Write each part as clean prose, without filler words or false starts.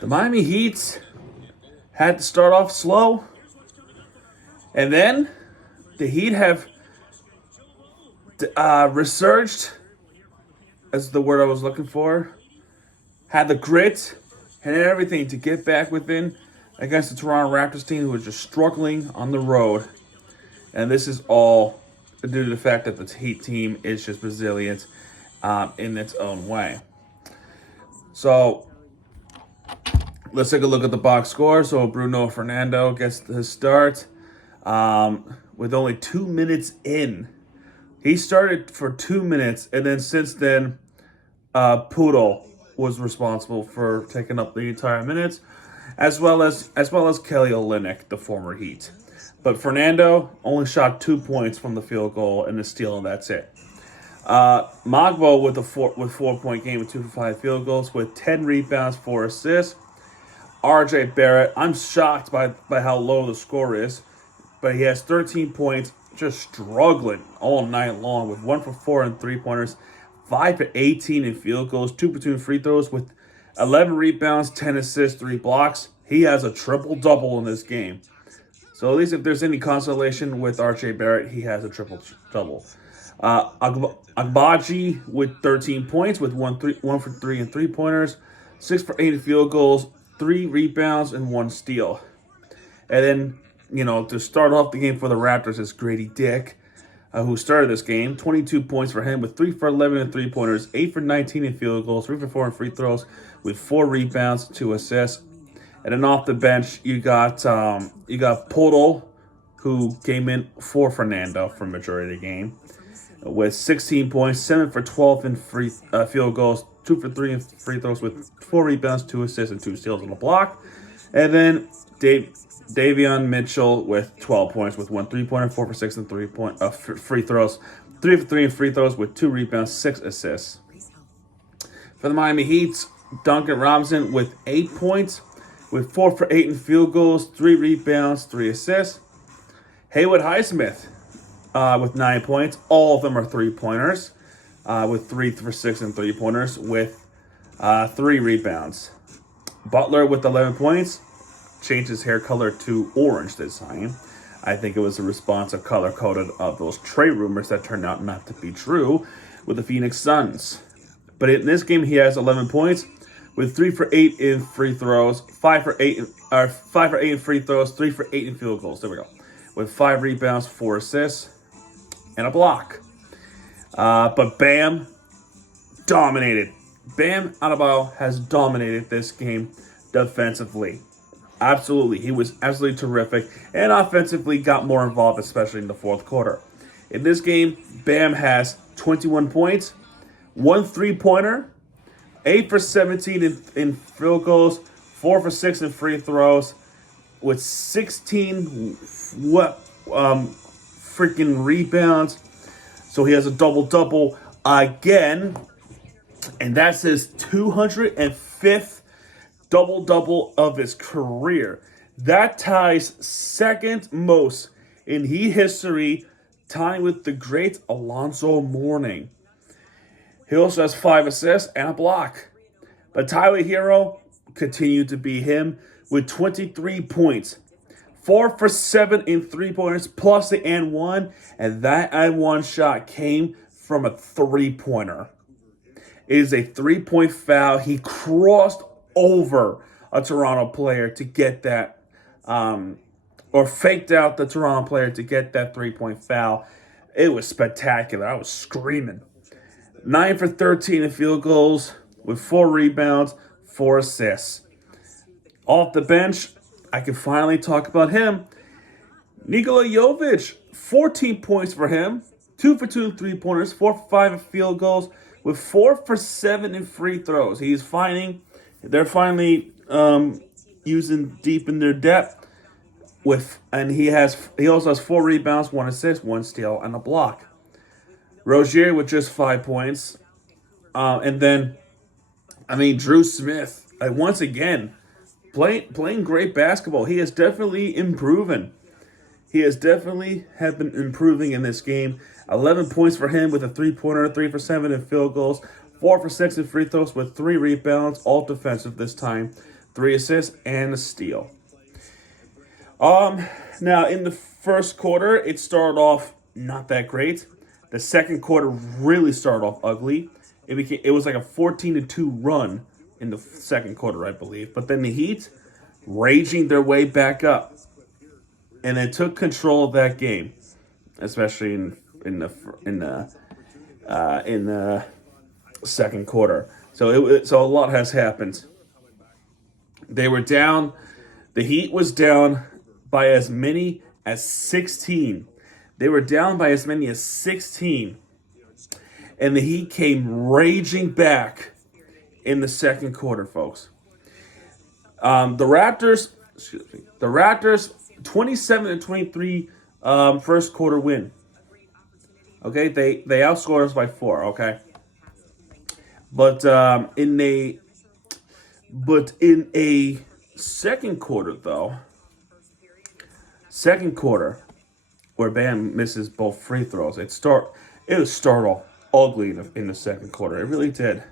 The Miami Heat had to start off slow, and then the Heat have resurged, as the word I was looking for, had the grit and everything to get back within against the Toronto Raptors team, who was just struggling on the road. And this is all due to the fact that the Heat team is just resilient in its own way. So let's take a look at the box score. So Bruno Fernando gets his start with only 2 minutes in. He started for 2 minutes, and then since then, Poodle was responsible for taking up the entire minutes, as well as Kelly Olynyk, the former Heat. But Fernando only shot 2 points from the field goal and a steal, and that's it. Magbo with 4-point game with 2 for 5 field goals with 10 rebounds, 4 assists. RJ Barrett, I'm shocked by how low the score is, but he has 13 points, just struggling all night long with 1 for 4 in 3-pointers, 5 for 18 in field goals, 2 for 2 in free throws with 11 rebounds, 10 assists, 3 blocks. He has a triple-double in this game. So at least if there's any consolation with RJ Barrett, he has a triple-double. Agbaji with 13 points with 1 for 3 in 3-pointers, 6 for 8 in field goals, 3 rebounds, and 1 steal. And then, to start off the game for the Raptors is Grady Dick, who started this game. 22 points for him with 3 for 11 in 3-pointers, 8 for 19 in field goals, 3 for 4 in free throws with 4 rebounds, 2 assists. And then off the bench, you got Podol, who came in for Fernando for majority of the game, with 16 points, 7 for 12 in field goals, 2 for 3 in free throws with 4 rebounds, 2 assists, and 2 steals on the block. And then Davion Mitchell with 12 points with 1 3-pointer, 4 for 6 in free throws, 3 for 3 in free throws with 2 rebounds, 6 assists. For the Miami Heat, Duncan Robinson with 8 points, with 4 for 8 in field goals, 3 rebounds, 3 assists. Haywood Highsmith with 9 points. All of them are 3-pointers, with 3 for 6 in 3-pointers with 3 rebounds. Butler with 11 points. Changed his hair color to orange this time. I think it was a response of color-coded of those trade rumors that turned out not to be true with the Phoenix Suns. But in this game, he has 11 points with 3 for 8 in free throws, 5 for 8 in free throws, 3 for 8 in field goals. There we go. With 5 rebounds, 4 assists, and a block. But Bam dominated. Bam Adebayo has dominated this game defensively. Absolutely. He was absolutely terrific, and offensively got more involved, especially in the fourth quarter. In this game, Bam has 21 points, 1 3-pointer, 8 for 17 in field goals, 4 for 6 in free throws, with 16 freaking rebounds. So he has a double-double again, and that's his 205th double-double of his career. That ties second most in Heat history, tying with the great Alonzo Mourning. He also has 5 assists and a block. But Tyler Hero continued to be him with 23 points. 4 for 7 in 3-pointers plus the and 1. And that and 1 shot came from a 3-pointer. It is a 3-point foul. He crossed over a Toronto player to get that, or faked out the Toronto player to get that 3-point foul. It was spectacular. I was screaming. 9 for 13 in field goals with 4 rebounds, 4 assists. Off the bench, I can finally talk about him. Nikola Jovic, 14 points for him, 2 for 2 in 3-pointers, 4 for 5 in field goals with 4 for 7 in free throws. They're finally using deep in their depth and he also has 4 rebounds, 1 assist, 1 steal, and a block. Rozier with just 5 points. And then, Drew Smith, once again, playing great basketball. He has definitely improving. He has definitely been improving in this game. 11 points for him with a 3-pointer, 3 for 7 in field goals, 4 for 6 in free throws with 3 rebounds, all defensive this time. 3 assists, and a steal. Now in the first quarter, it started off not that great. The second quarter really started off ugly. It was like a 14-2 run in the second quarter, I believe. But then the Heat raging their way back up, and they took control of that game, especially in the second quarter. So a lot has happened. They were down. The Heat was down by as many as 16. They were down by as many as 16. And the Heat came raging back in the second quarter, folks. The Raptors, 27-23 first quarter win. Okay, they outscored us by 4. Okay, but in a second quarter though, where Bam misses both free throws, it was start off ugly in the second quarter. It really did.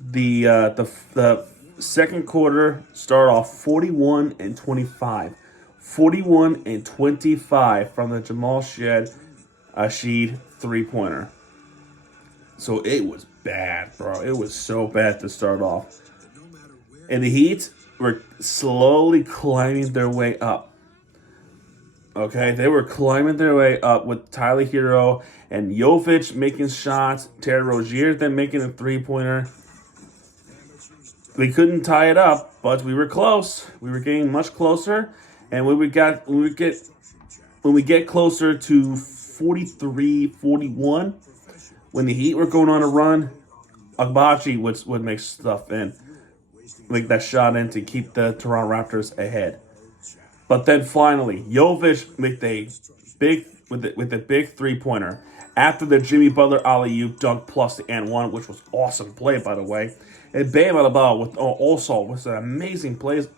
The second quarter started off 41-25. 41-25 from the Jamal Sheed 3-pointer. So it was bad, bro. It was so bad to start off. And the Heat were slowly climbing their way up. Okay, they were climbing their way up with Tyler Hero and Jovic making shots, Terry Rozier then making a 3-pointer. We couldn't tie it up, but we were close. We were getting much closer, and when we get closer to 43-41, when the Heat were going on a run, Agbaji would make stuff in, make that shot in to keep the Toronto Raptors ahead. But then finally, Jovic with a big 3-pointer after the Jimmy Butler alley-oop dunk plus the and one, which was awesome play, by the way. And Bam Adebayo with an amazing plays,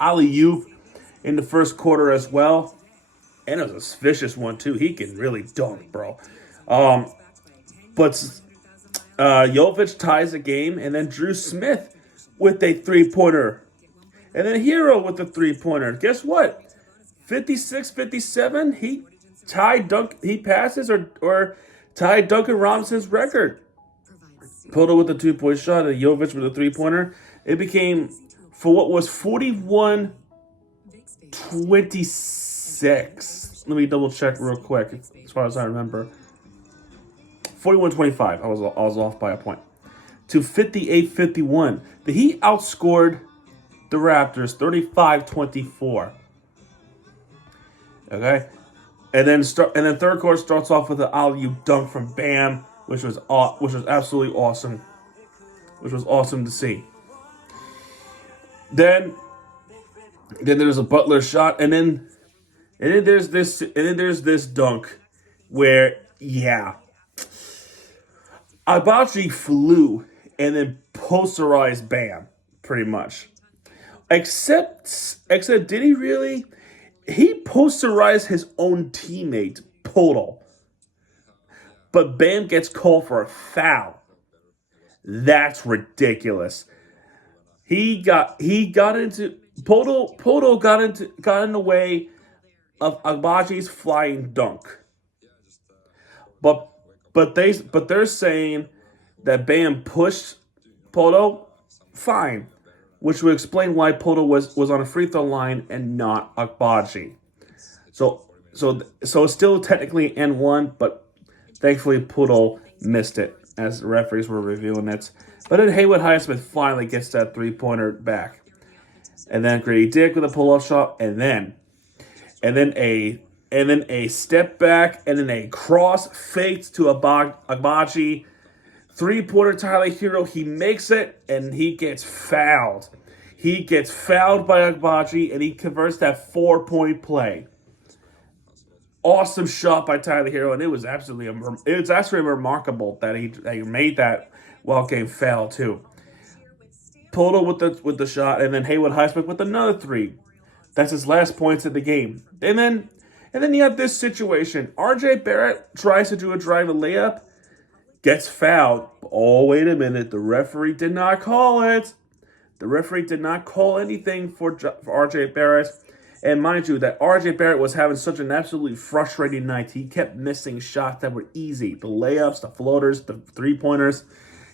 alley-oop in the first quarter as well. And it was a vicious one, too. He can really dunk, bro. But Jovic ties the game, and then Drew Smith with a 3-pointer. And then Hero with the 3-pointer. Guess what? 56-57, he passes or tied Duncan Robinson's record. Poto with the 2-point shot and Jovic with a 3-pointer. It became, for what was 41-26. Let me double check real quick as far as I remember. 41-25. I was off by a point. To 58-51. The Heat outscored the Raptors 35-24. Okay? And then third quarter starts off with an alley-oop dunk from Bam, which was absolutely awesome. Which was awesome to see. Then there's a Butler shot, and then there's this dunk where Agbaji flew and then posterized Bam pretty much. Except did he really? He posterized his own teammate, Poto. But Bam gets called for a foul. That's ridiculous. He got into Poto got in the way of Agbaji's flying dunk. But they're saying that Bam pushed Poto. Fine. Which would explain why Poto was on a free throw line and not Agbaji. So it's still technically N1, but thankfully Poto missed it as the referees were reviewing it. But then Haywood Highsmith finally gets that 3-pointer back. And then Grady Dick with a pull-up shot, and then a step back, and then a cross faked to Agbaji. 3-pointer Tyler Hero, he makes it, and he gets fouled. He gets fouled by Agbaji, and he converts that 4-point play. Awesome shot by Tyler Hero, and it was actually remarkable that he made that while getting fouled too. Poto with the shot, and then Haywood Highsmith with another 3. That's his last points of the game. And then you have this situation. RJ Barrett tries to do a drive and layup. Gets fouled. Oh, wait a minute. The referee did not call it. The referee did not call anything for RJ Barrett. And mind you, that RJ Barrett was having such an absolutely frustrating night. He kept missing shots that were easy. The layups, the floaters, the three-pointers.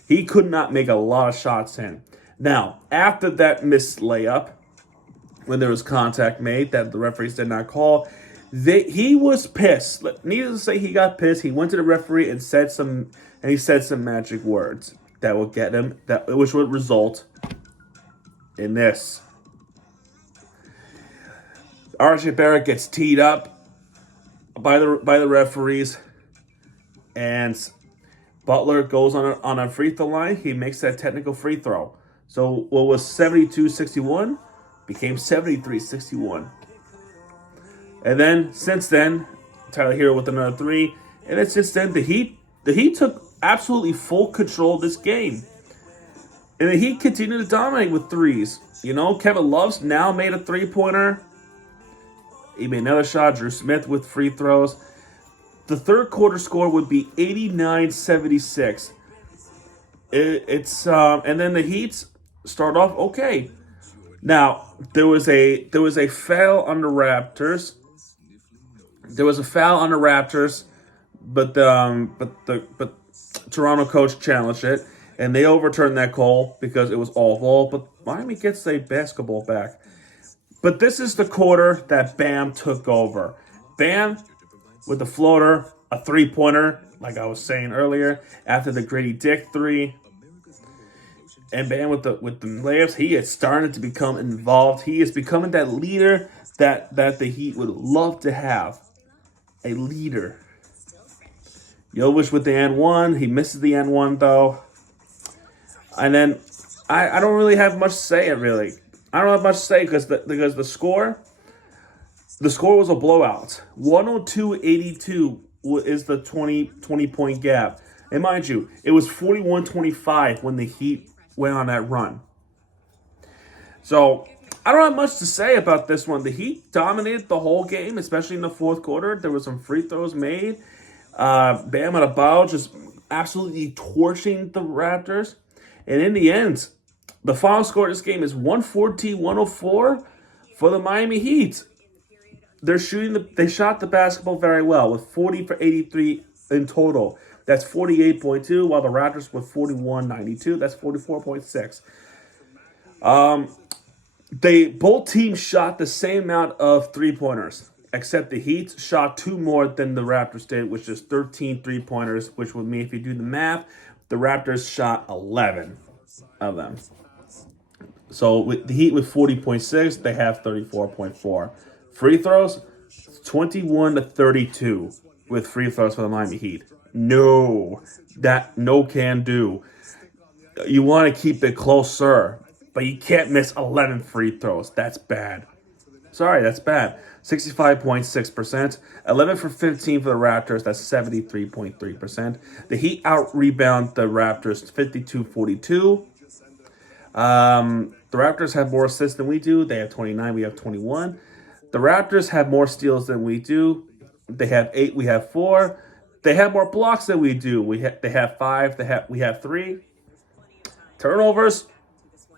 He could not make a lot of shots in. Now, after that missed layup, when there was contact made that the referees did not call, he was pissed. Needless to say, he got pissed. He went to the referee and said some magic words that would get him, which would result in this. RJ Barrett gets teed up by the referees, and Butler goes on a free throw line. He makes that technical free throw. So what was 72-61 became 73-61. And then since then, Tyler Hero with another three, and then since then the Heat took absolutely full control of this game. And the Heat continued to dominate with threes. You know, Kevin Love's now made a three-pointer. He made another shot. Drew Smith with free throws. The third quarter score would be 89-76. And then the Heat start off okay. Now there was a foul on the Raptors. But Toronto coach challenged it, and they overturned that call because it was awful. But Miami gets a basketball back. But this is the quarter that Bam took over. Bam with the floater, a three-pointer, like I was saying earlier, after the Grady Dick three. And Bam with the layups, he is starting to become involved. He is becoming that leader that the Heat would love to have. A leader. Jovic with the N1. He misses the N1 though. And then I don't really have much to say really. I don't have much to say because the score was a blowout. 102-82 is the 20-point gap. And mind you, it was 41-25 when the Heat went on that run. So I don't have much to say about this one. The Heat dominated the whole game, especially in the fourth quarter. There were some free throws made. Bam Adebayo just absolutely torching the Raptors. And in the end, the final score of this game is 114-104 for the Miami Heat. They shot the basketball very well with 40 for 83 in total. That's 48.2, while the Raptors with 41.92. That's 44.6. Both teams shot the same amount of three-pointers, except the Heat shot two more than the Raptors did, which is 13 three-pointers, which would mean if you do the math, the Raptors shot 11 of them. So with the Heat with 40.6, they have 34.4. Free throws, 21-32 with free throws for the Miami Heat. No can do. You want to keep it closer, but you can't miss 11 free throws. That's bad. Sorry, that's bad. 65.6%. 11 for 15 for the Raptors. That's 73.3%. The Heat out-rebound the Raptors 52-42. The Raptors have more assists than we do. They have 29. We have 21. The Raptors have more steals than we do. They have 8. We have 4. They have more blocks than we do. They have 5. We have 3. Turnovers.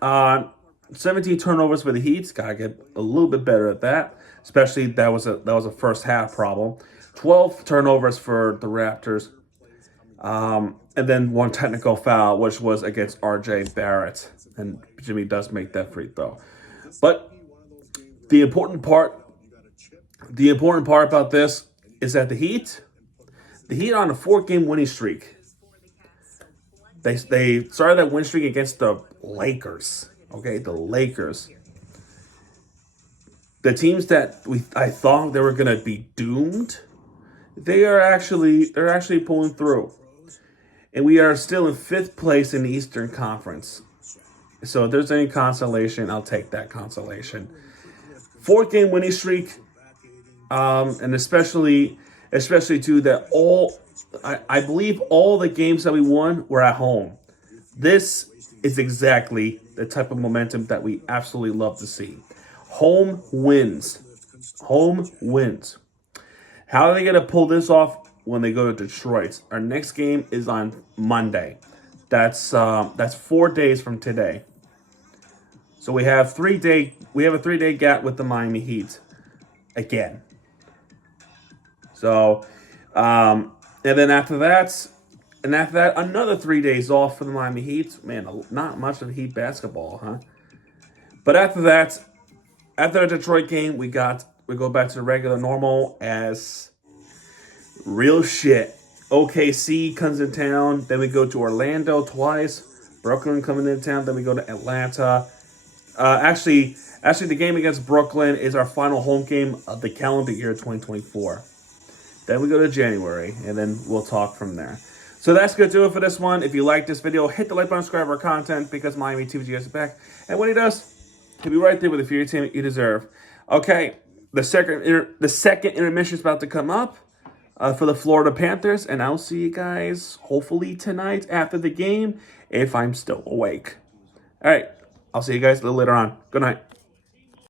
17 turnovers for the Heat. Gotta get a little bit better at that. Especially that was a first half problem. 12 turnovers for the Raptors. And then one technical foul, which was against RJ Barrett. And Jimmy does make that free throw. But the important part about this is that the Heat on a 4-game winning streak. They started that win streak against the Lakers. Okay, the Lakers. The teams that I thought they were gonna be doomed, they're actually pulling through. And we are still in 5th place in the Eastern Conference. So if there's any consolation, I'll take that consolation. 4-game winning streak, and especially too that I believe all the games that we won were at home. This is exactly the type of momentum that we absolutely love to see. Home wins. Home wins. How are they going to pull this off when they go to Detroit? Our next game is on Monday. That's 4 days from today. So we have a 3-day gap with the Miami Heat again. So, and then after that, another 3 days off for the Miami Heat. Man, not much of Heat basketball, huh? But after that, after the Detroit game, we go back to the regular normal as real shit. OKC comes in town, then we go to Orlando twice. Brooklyn coming into town, then we go to Atlanta. Actually, the game against Brooklyn is our final home game of the calendar year 2024. Then we go to January, and then we'll talk from there. So that's going to do it for this one. If you like this video, hit the like button, subscribe our content, because Miami TVG is back. And when he does, he'll be right there with the Fury team you deserve. Okay, the second intermission is about to come up for the Florida Panthers, and I'll see you guys hopefully tonight after the game if I'm still awake. All right, I'll see you guys a little later on. Good night.